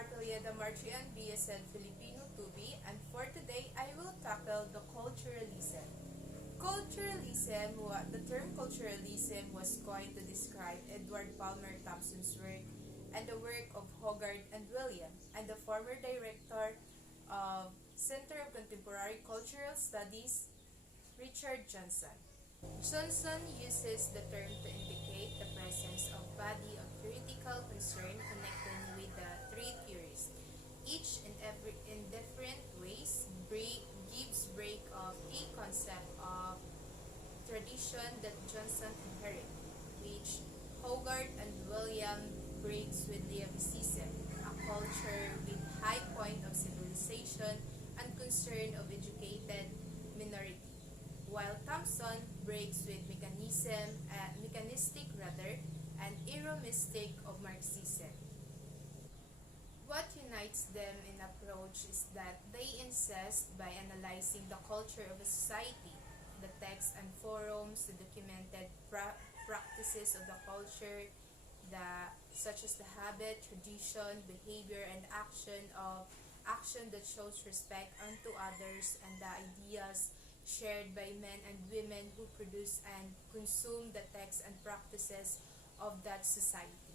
Arpelieda Marchian, BSN Filipino 2B, and for today I will tackle the culturalism. The term culturalism was coined to describe Edward Palmer Thompson's work and the work of Hogarth and William, and the former director of Center of Contemporary Cultural Studies, Richard Johnson. Johnson uses the term to indicate the presence of body of theoretical concern connecting with the three theories. Each in different ways gives break of a concept of tradition that Johnson inherit, which Hogarth and William breaks with Levicism, a culture with high point of civilization and concern of educated minority, while Thompson breaks with mechanistic rather, and Eromistic of Marxism. What unites them in approach is that they insist by analyzing the culture of a society, the texts and forums, the documented practices of the culture, such as the habit, tradition, behavior, and action that shows respect unto others, and the ideas shared by men and women who produce and consume the texts and practices of that society.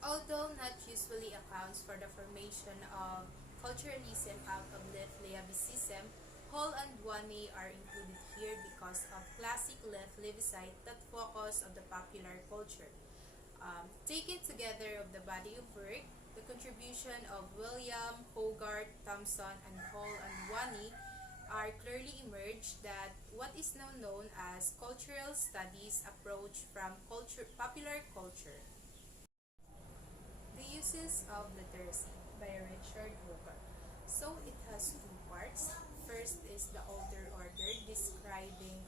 Although not usually accounts for the formation of culturalism out of Levicism, Hall and Wani are included here because of classic Levisite that focus on the popular culture. Taken together of the body of work, the contribution of William, Hogarth, Thompson, and Hall and Wani are clearly emerged that what is now known as cultural studies approach from popular culture. The Uses of Literacy by Richard Hogarth. So it has two parts. First is the older order describing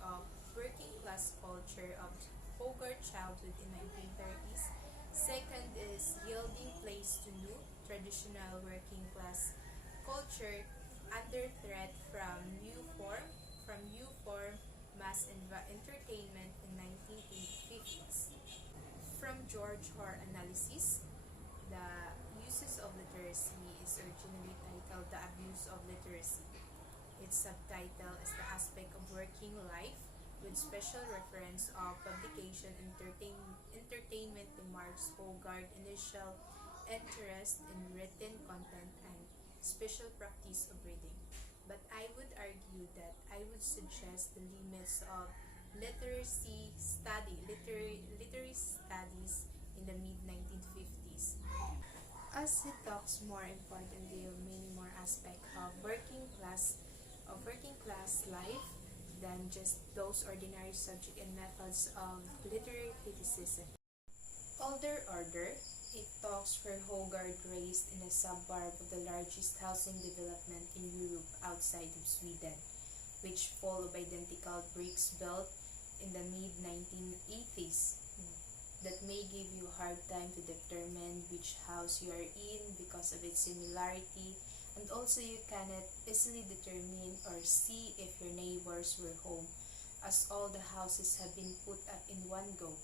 working class culture of Hogarth childhood in 1930s. Second is yielding place to new traditional working class culture under threat from new form mass entertainment in 1950s. From George Hoare analysis, the uses of literacy is originally titled The Abuse of Literacy. Its subtitle is the aspect of working life with special reference of publication entertainment to Marx Hogarth initial interest in written content and special practice of reading. But I would argue that I would suggest the limits of literary studies in the mid-1950s, as it talks more importantly of many more aspects of working class life than just those ordinary subject and methods of literary criticism. Older order, it talks where Hogarth raised in a suburb of the largest housing development in Europe outside of Sweden, which full of identical bricks built in the mid-1980s that may give you a hard time to determine which house you are in because of its similarity, and also you cannot easily determine or see if your neighbors were home, as all the houses have been put up in one go.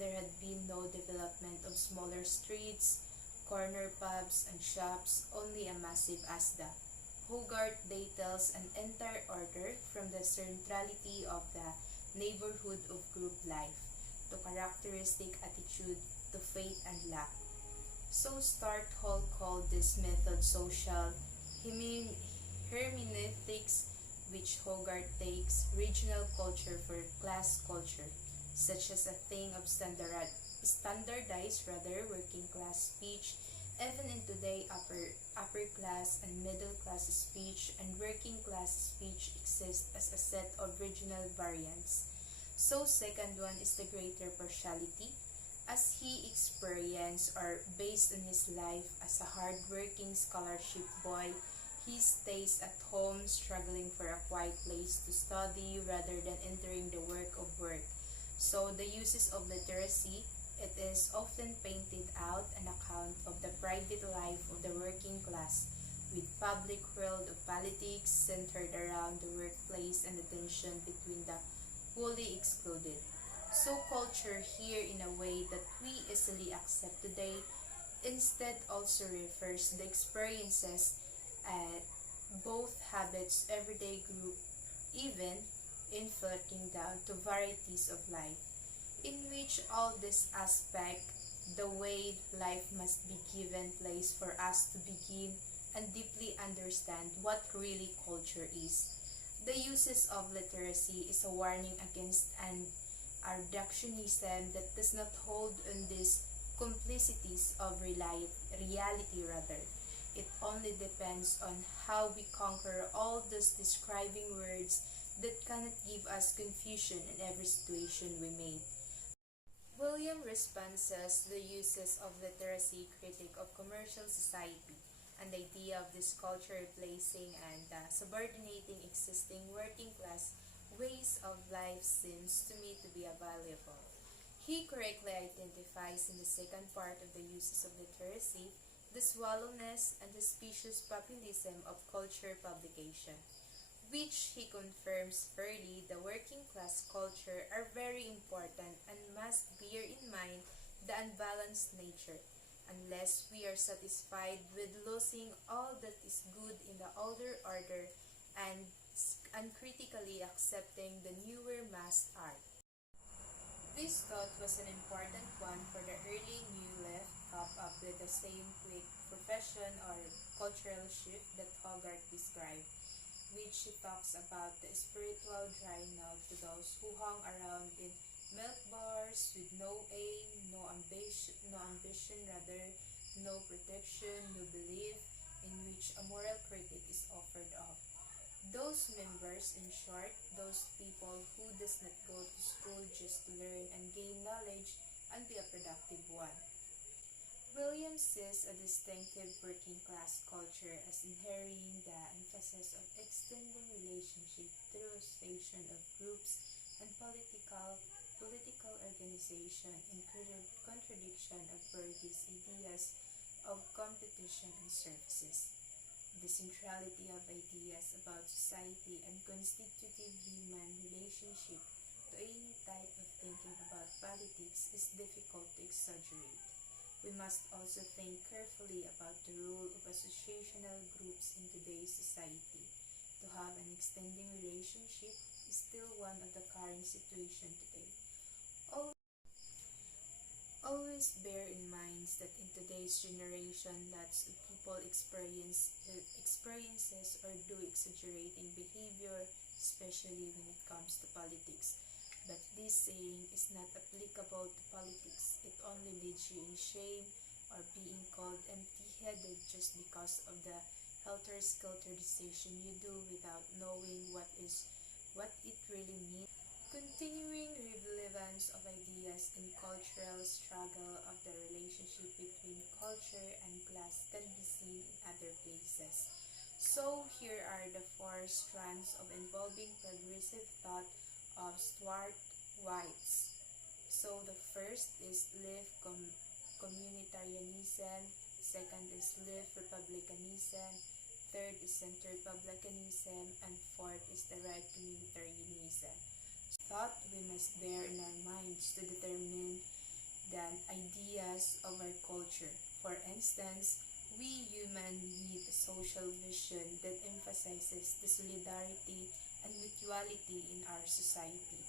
There had been no development of smaller streets, corner pubs, and shops, only a massive asda. Hogarth details an entire order from the centrality of the neighborhood of group life to characteristic attitude to faith and luck. So Stuart Hall called this method social hermeneutics, which Hogarth takes regional culture for class culture, such as a thing of standardized working class speech, even in today upper class and middle class speech and working class speech exist as a set of regional variants. So second one is the greater partiality, as he experienced or based on his life as a hard-working scholarship boy. He stays at home struggling for a quiet place to study rather than entering the work of work. So the uses of literacy, it is often painted out an account of the private life of the working class, with public world of politics centered around the workplace and the tension between the wholly excluded. So culture here in a way that we easily accept today instead also refers to the experiences at both habits, everyday group, even in filtering down to varieties of life, in which all this aspect, the way life must be given place for us to begin and deeply understand what really culture is. The uses of literacy is a warning against an reductionism that does not hold on these complicities of reality rather. It only depends on how we conquer all those describing words that cannot give us confusion in every situation we made. William Responses the uses of literacy critic of commercial society and the idea of this culture replacing and subordinating existing working class ways of life seems to me to be valuable. He correctly identifies in the second part of the uses of literacy the swallowness and the specious populism of culture publication, which he confirms fairly the working class culture are very important and must bear in mind the unbalanced nature, unless we are satisfied with losing all that is good in the older order and uncritically accepting the newer mass art. This thought was an important one for the early New Left caught up with the same quick profession or cultural shift that Hogarth described, which he talks about the spiritual drying out to those who hung around in milk bars with no aim, no ambition rather, no protection, no belief, in which a moral critic is offered of. Those members, in short, those people who does not go to school just to learn and gain knowledge and be a productive one. Williams sees a distinctive working class culture as inhering the emphasis of extending relationship through association of groups and political organization in contradiction of Burgess' ideas of competition and services. The centrality of ideas about society and constitutive human relationship to any type of thinking about politics is difficult to exaggerate. We must also think carefully about the role of associational groups in today's society. To have an extending relationship is still one of the current situation today. Always bear in mind that in today's generation, lots of people experiences or do exaggerating behavior, especially when it comes to politics. But this saying is not applicable to politics. It only leads you in shame or being called empty-headed just because of the helter-skelter decision you do without knowing what it really means. Continuing relevance of ideas in cultural struggle of the relationship between culture and class can be seen in other places. So here are the four strands of involving progressive thought of Stuart White's. So the first is communitarianism, second is left republicanism, third is center republicanism, and fourth is the right communitarianism. Thought we must bear in our minds to determine the ideas of our culture. For instance, we humans need a social vision that emphasizes the solidarity and mutuality in our society.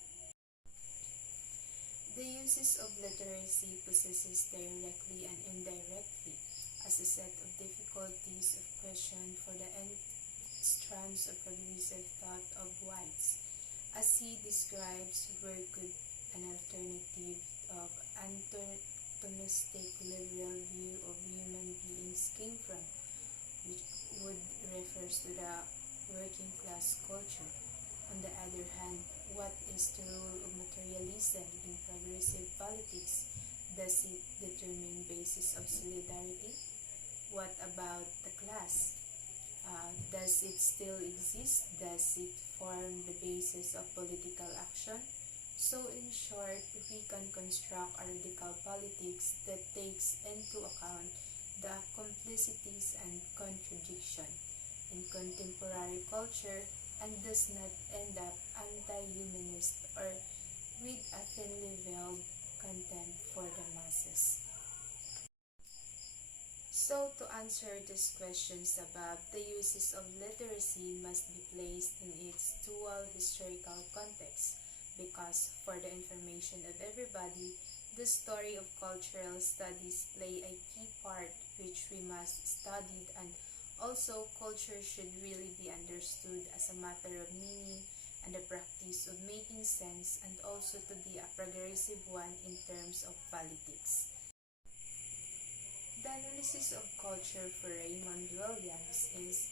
The uses of literacy possesses directly and indirectly as a set of difficulties of question for the strands of progressive thought of White's. As he describes, where could an alternative of antagonistic liberal view of human beings came from, which would refers to the working class culture. On the other hand, what is the role of materialism in progressive politics? Does it determine basis of solidarity? What about the class? Does it still exist? Does it form the basis of political action? So in short, we can construct a radical politics that takes into account the complicities and contradiction in contemporary culture and does not end up anti-humanist or with a thinly veiled contempt for the masses. answer these questions above, the uses of literacy must be placed in its dual historical context, because for the information of everybody, the story of cultural studies play a key part which we must study, and also culture should really be understood as a matter of meaning and the practice of making sense, and also to be a progressive one in terms of politics. The analysis of culture for Raymond Williams is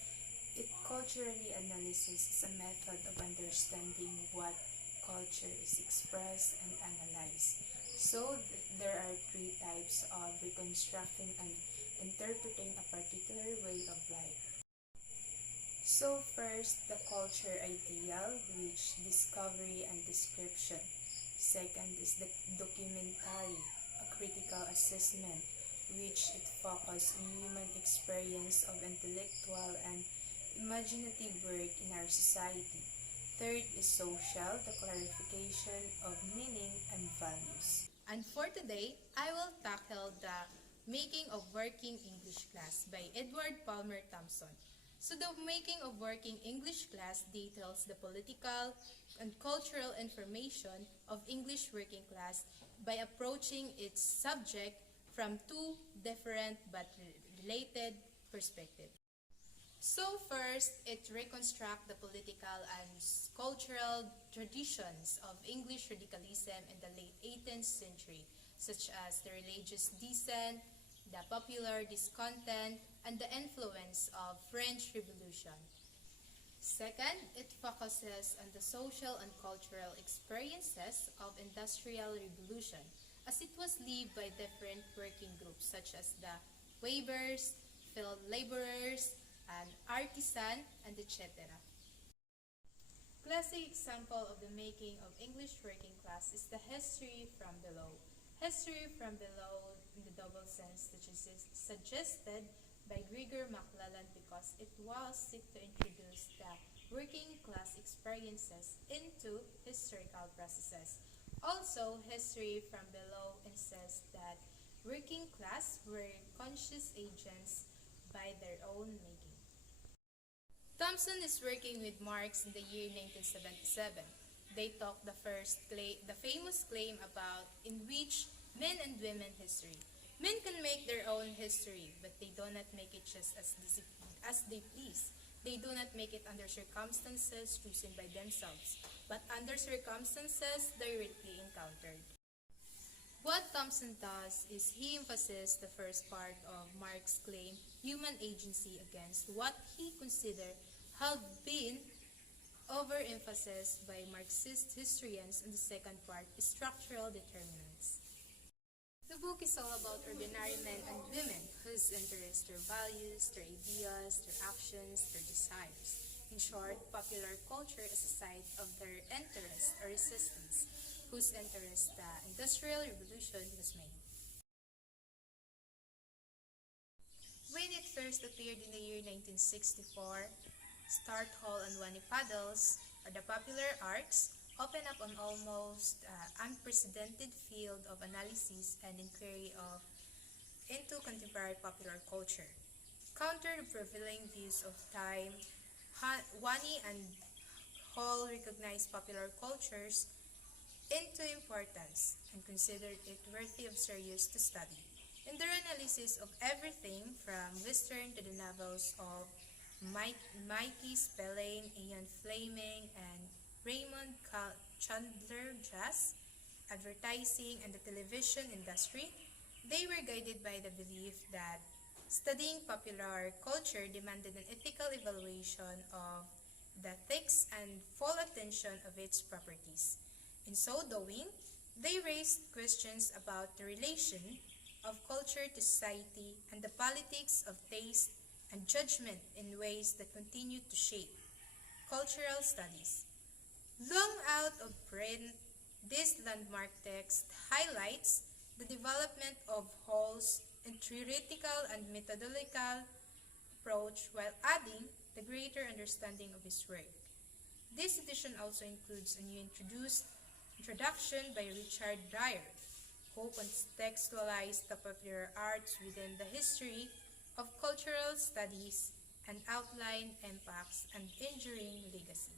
it culturally analysis is a method of understanding what culture is expressed and analyzed. So there are three types of reconstructing and interpreting a particular way of life. So first, the culture ideal, which discovery and description. Second is the documentary, a critical assessment, which it focuses on human experience of intellectual and imaginative work in our society. Third is social, the clarification of meaning and values. And for today, I will tackle the Making of Working English Class by Edward Palmer Thompson. So the Making of Working English Class details the political and cultural information of English working class by approaching its subject from two different but related perspectives. So first, it reconstructs the political and cultural traditions of English radicalism in the late 18th century, such as the religious dissent, the popular discontent, and the influence of French Revolution. Second, it focuses on the social and cultural experiences of Industrial Revolution, as it was lived by different working groups such as the weavers, field laborers, and artisan, and etc. Classic example of the making of English working class is the history from below. History from below in the double sense which is suggested by Gregor MacLellan because it was seek to introduce the working class experiences into historical processes. Also, history from below insists that working class were conscious agents by their own making. Thompson is working with Marx in the year 1977. They talk the famous claim about in which men and women history. Men can make their own history, but they do not make it just as they please. They do not make it under circumstances chosen by themselves, but under circumstances directly encountered. What Thompson does is he emphasizes the first part of Marx's claim, human agency, against what he considered have been overemphasized by Marxist historians, and the second part is structural determinants. The book is all about ordinary men and women whose interests, their values, their ideas, their actions, their desires. In short, popular culture is a site of their interest or resistance, whose interest the Industrial Revolution was made. When it first appeared in the year 1964, Start Hall and Wani Paddles, or the popular arcs, opened up an almost unprecedented field of analysis and inquiry into contemporary popular culture. Counter the prevailing views of time, Wani and Hall recognized popular cultures into importance and considered it worthy of serious to study. In their analysis of everything from Western to the novels of Mikey Spelling, Ian Fleming, and Raymond Chandler Jazz, advertising, and the television industry, they were guided by the belief that studying popular culture demanded an ethical evaluation of the ethics and full attention of its properties. In so doing, they raised questions about the relation of culture to society and the politics of taste and judgment in ways that continue to shape cultural studies. Long out of print, this landmark text highlights the development of Hall's theoretical and methodological approach while adding the greater understanding of his work. This edition also includes a new introduction by Richard Dyer, who contextualized the popular arts within the history of cultural studies and outline impacts and enduring legacy.